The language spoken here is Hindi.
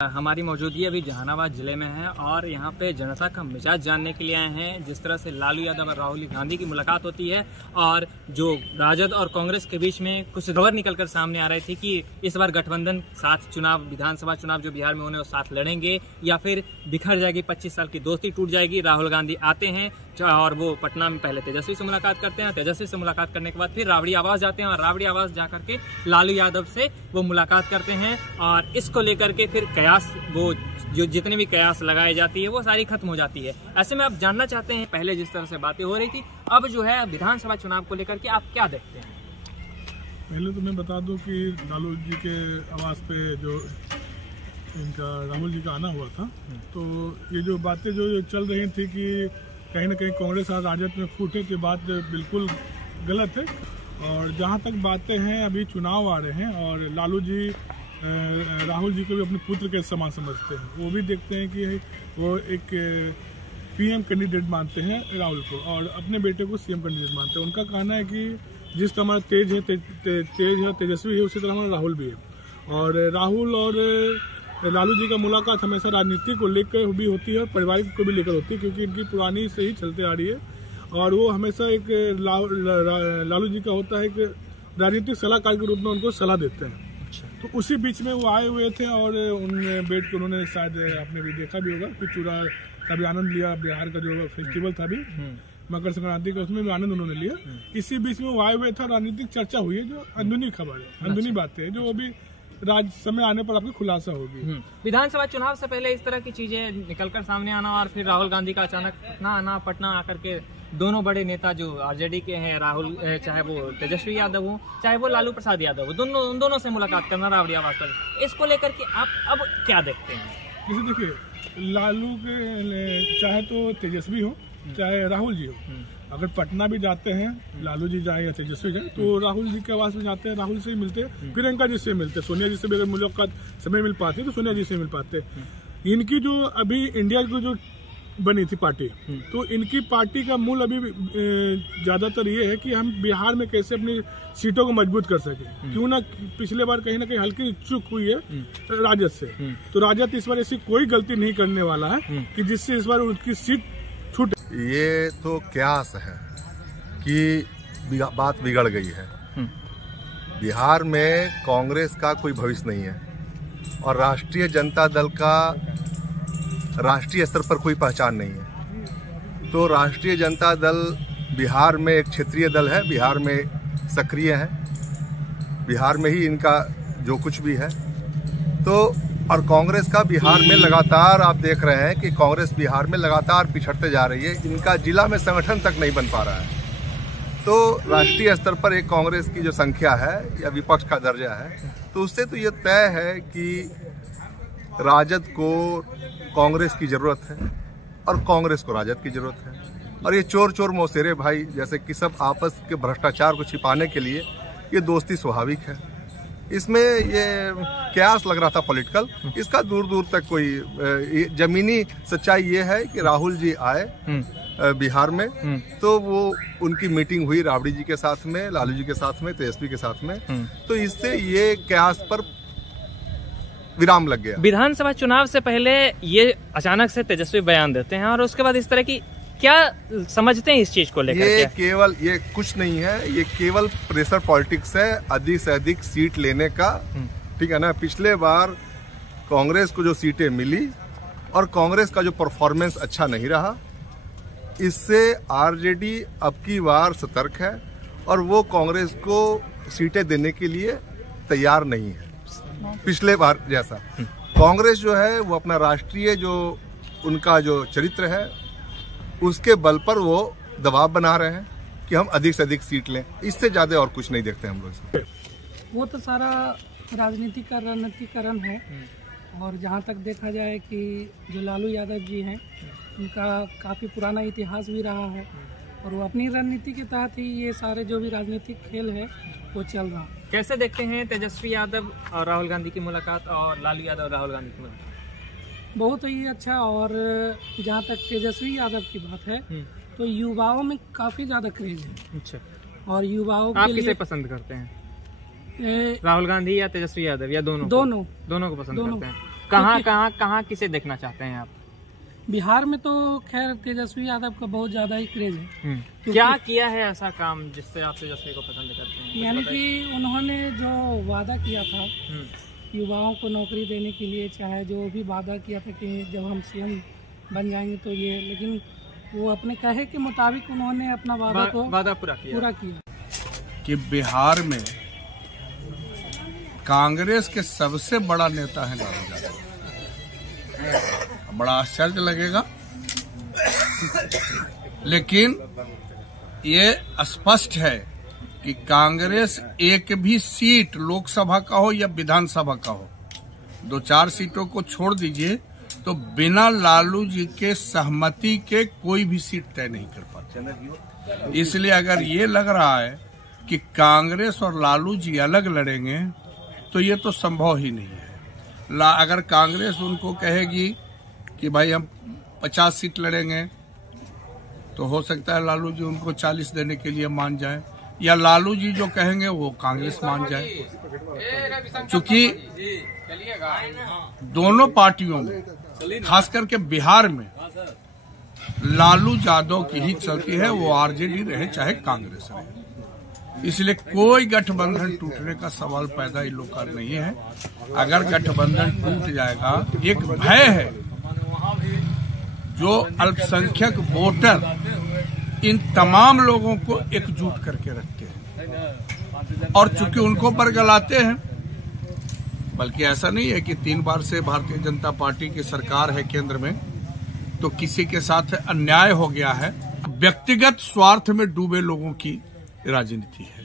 हमारी मौजूदगी अभी जहानाबाद जिले में है और यहाँ पे जनता का मिजाज जानने के लिए आए हैं। जिस तरह से लालू यादव और राहुल गांधी की मुलाकात होती है और जो राजद और कांग्रेस के बीच में कुछ खबर निकलकर सामने आ रही थी कि इस बार गठबंधन साथ चुनाव, विधानसभा चुनाव जो बिहार में होने वो साथ लड़ेंगे या फिर बिखर जाएगी, 25 साल की दोस्ती टूट जाएगी। राहुल गांधी आते हैं और वो पटना में पहले तेजस्वी से मुलाकात करते हैं, तेजस्वी से मुलाकात करने के बाद फिर राबड़ी आवास जाते हैं और राबड़ी आवास जाकर के लालू यादव से वो मुलाकात करते हैं और इसको लेकर के फिर कयास, वो जो जितने भी कयास लगाई जाती है वो सारी खत्म हो जाती है। ऐसे में आप जानना चाहते हैं, पहले जिस तरह से बातें हो रही थी, अब जो है विधानसभा चुनाव को लेकर के आप क्या देखते हैं? पहले तो मैं बता दूं कि लालू जी के आवास पे जो इनका राहुल जी का आना हुआ था, तो ये जो बातें जो चल रही थी कि कहीं ना कहीं कांग्रेस और राजद में फूटे की बात बिल्कुल गलत है। और जहां तक बातें हैं, अभी चुनाव आ रहे हैं और लालू जी राहुल जी को भी अपने पुत्र के समान समझते हैं। वो भी देखते हैं कि वो एक पीएम कैंडिडेट मानते हैं राहुल को और अपने बेटे को सीएम कैंडिडेट मानते हैं। उनका कहना है कि जिस तरह हमारा तेज है, तेजस्वी है, उसी तरह हमारा राहुल भी है। और राहुल और लालू जी का मुलाकात हमेशा राजनीति को लेकर भी होती है और पारिवारिक को भी लेकर होती है, क्योंकि इनकी पुरानी से ही चलते आ रही है। और वो हमेशा एक लालू जी का होता है कि राजनीतिक सलाहकार के रूप में उनको सलाह देते हैं। तो उसी बीच में वो आए हुए थे और उनमें बैठ के उन्होंने, शायद आपने भी देखा भी होगा, कुछ चूड़ा का भी आनंद लिया। बिहार का जो फेस्टिवल था भी मकर संक्रांति का, उसमें भी आनंद उन्होंने लिया। इसी बीच में वो आए हुए थे, राजनीतिक चर्चा हुई है, जो अंदरूनी खबर है, अंदरूनी बातें हैं, जो अभी समय आने पर आपको खुलासा होगी। विधानसभा चुनाव से पहले इस तरह की चीजें निकलकर सामने आना और फिर राहुल गांधी का अचानक पटना आकर के दोनों बड़े नेता जो आरजेडी के हैं, राहुल, चाहे वो तेजस्वी यादव हो, चाहे वो लालू प्रसाद यादव हो, उन दोनों से मुलाकात करना राबड़ी आवास पर, इसको लेकर के आप अब क्या देखते हैं? जैसे देखिए, लालू के चाहे तो तेजस्वी हो चाहे राहुल जी हो, अगर पटना भी जाते हैं, लालू जी जाए या तेजस्वी जाए, तो राहुल जी के आवास में जाते हैं, राहुल से ही मिलते हैं, प्रियंका जी से मिलते हैं, सोनिया जी से भी अगर मुलाकात समय मिल पाती है तो सोनिया जी से मिल पाते। इनकी जो अभी इंडिया की जो बनी थी पार्टी, तो इनकी पार्टी का मूल अभी ज्यादातर ये है कि हम बिहार में कैसे अपनी सीटों को मजबूत कर सके। क्यों ना पिछले बार कहीं ना कहीं हल्की चूक हुई है राजद से, तो राजद इस बार ऐसी कोई गलती नहीं करने वाला है कि जिससे इस बार उनकी सीट छूट। ये तो क्यास है कि बात बिगड़ गई है। बिहार में कांग्रेस का कोई भविष्य नहीं है और राष्ट्रीय जनता दल का राष्ट्रीय स्तर पर कोई पहचान नहीं है। तो राष्ट्रीय जनता दल बिहार में एक क्षेत्रीय दल है, बिहार में सक्रिय है, बिहार में ही इनका जो कुछ भी है। तो और कांग्रेस का बिहार में लगातार आप देख रहे हैं कि कांग्रेस बिहार में लगातार पिछड़ते जा रही है, इनका जिला में संगठन तक नहीं बन पा रहा है। तो राष्ट्रीय स्तर पर एक कांग्रेस की जो संख्या है या विपक्ष का दर्जा है, तो उससे तो ये तय है कि राजद को कांग्रेस की जरूरत है और कांग्रेस को राजद की जरूरत है। और ये चोर चोर मौसेरे भाई जैसे कि सब आपस के भ्रष्टाचार को छिपाने के लिए ये दोस्ती स्वाभाविक है। इसमें ये कयास लग रहा था पॉलिटिकल, इसका दूर दूर तक कोई जमीनी सच्चाई ये है कि राहुल जी आए बिहार में, तो वो उनकी मीटिंग हुई राबड़ी जी के साथ में, लालू जी के साथ में, तेजस्वी के साथ में, तो इससे ये कयास पर विराम लग गया। विधानसभा चुनाव से पहले ये अचानक से तेजस्वी बयान देते हैं और उसके बाद इस तरह की क्या समझते हैं इस चीज को लेकर? ये केवल, ये कुछ नहीं है, ये केवल प्रेशर पॉलिटिक्स है, अधिक से अधिक सीट लेने का। ठीक है ना, पिछले बार कांग्रेस को जो सीटें मिली और कांग्रेस का जो परफॉर्मेंस अच्छा नहीं रहा, इससे आरजेडी अब की बार सतर्क है और वो कांग्रेस को सीटें देने के लिए तैयार नहीं है। पिछले बार जैसा कांग्रेस जो है वो अपना राष्ट्रीय जो उनका जो चरित्र है उसके बल पर वो दबाव बना रहे हैं कि हम अधिक से अधिक सीट लें, इससे ज्यादा और कुछ नहीं देखते हम लोग। वो तो सारा राजनीति का रणनीतिकरण है। और जहाँ तक देखा जाए कि जो लालू यादव जी हैं, उनका काफ़ी पुराना इतिहास भी रहा है और वो अपनी रणनीति के तहत ही ये सारे जो भी राजनीतिक खेल है वो चल रहा है। कैसे देखते हैं तेजस्वी यादव और राहुल गांधी की मुलाकात और लालू यादव और राहुल गांधी की मुलाकात? बहुत ही अच्छा। और जहाँ तक तेजस्वी यादव की बात है, तो युवाओं में काफ़ी ज़्यादा क्रेज है। अच्छा। और युवाओं आप के किसे लिए पसंद करते हैं? राहुल गांधी या तेजस्वी यादव या दोनों को पसंद करते हैं? कहाँ किसे देखना चाहते हैं आप? बिहार में तो खैर तेजस्वी यादव का बहुत ज्यादा ही क्रेज है। क्या किया है ऐसा काम जिससे आप तेजस्वी को पसंद करते हैं? यानी कि उन्होंने जो वादा किया था युवाओं को नौकरी देने के लिए, चाहे जो भी वादा किया था कि जब हम सीएम बन जाएंगे तो ये, लेकिन वो अपने कहे के मुताबिक उन्होंने अपना वादा पूरा किया। कि बिहार में कांग्रेस के सबसे बड़ा नेता है लालू यादव। बड़ा आश्चर्य लगेगा, लेकिन ये स्पष्ट है कि कांग्रेस एक भी सीट लोकसभा का हो या विधानसभा का हो, 2-4 सीटों को छोड़ दीजिए, तो बिना लालू जी के सहमति के कोई भी सीट तय नहीं कर पाते। इसलिए अगर ये लग रहा है कि कांग्रेस और लालू जी अलग लड़ेंगे तो ये तो संभव ही नहीं है। अगर कांग्रेस उनको कहेगी कि भाई हम 50 सीट लड़ेंगे, तो हो सकता है लालू जी उनको 40 देने के लिए मान जाए, या लालू जी जो कहेंगे वो कांग्रेस मान जाए। क्योंकि दोनों पार्टियों में, खास करके बिहार में, लालू यादव की ही चलती है, वो आरजेडी रहे चाहे कांग्रेस रहे। इसलिए कोई गठबंधन टूटने का सवाल पैदा इन लोग का नहीं है। अगर गठबंधन टूट जाएगा, एक भय है जो अल्पसंख्यक वोटर इन तमाम लोगों को एकजुट करके रखते हैं, और चूंकि उनको बरगलाते हैं, बल्कि ऐसा नहीं है कि 3 बार से भारतीय जनता पार्टी की सरकार है केंद्र में तो किसी के साथ अन्याय हो गया है। व्यक्तिगत स्वार्थ में डूबे लोगों की राजनीति है।